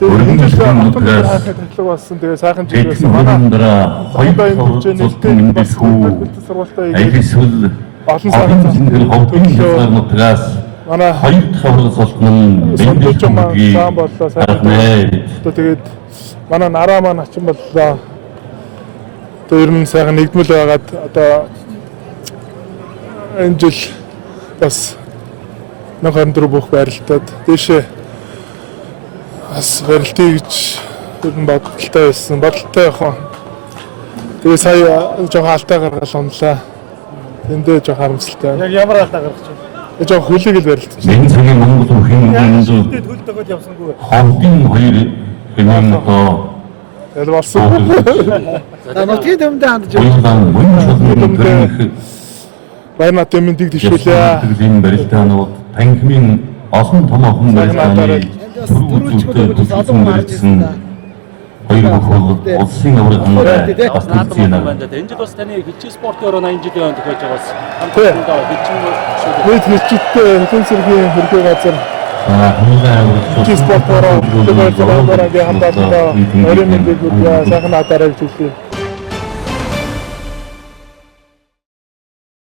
энэ жил хатлаг болсон. Тэгээ сайхан жил байсан. Манай хэмжээний сургалтаа олон сайхан хөвгнөөс манай хоёр дахь сургалт нь сондож маань саан боллоо сайхан. Тэгээд манай нараа маань ачин боллоо. Тэгээд ер нь сайхан нэгдмэл байгаад одоо энэ жил бас 2024 бүх байралтад дэшээ бас барилтыг гэж ер нь бодолтой байсан. Бодолтой яг. Тэгээ сая жоохон алдаа гаргал онлаа. Эндээ жоохон харамсалтай. Яг ямар алдаа гаргаж байна? Жоохон хүлээг л барилт. Энэ цагийн Монгол бүхэн Хөл төгөөд явсангүй. ховдын хоёр хэмээн одоо Ял болсон. Нотгийн дөмдөө хандж хоёулаа мөн чөлөө Баяр тэмдгийг төвшүүлээ. энэ барилтаанууд танхимын олон томоохон барилтааны дөрвөлжгүүд олон гарч ирсэн да. хоёр бүхэн улсын авраг хамаарай бас наадам тийм байна. Энэ жил бас таны хичээл спортын ороо 80 жилийн өнд төгөөж байгаас хамтдаа хичээл Бид хичээлтэй хэн сэргийн хөргөө газар хичээл спорт ороо төгөөж байгаагаа хамтдаа орон мэндийг сайхан атаарай гэж хэлье.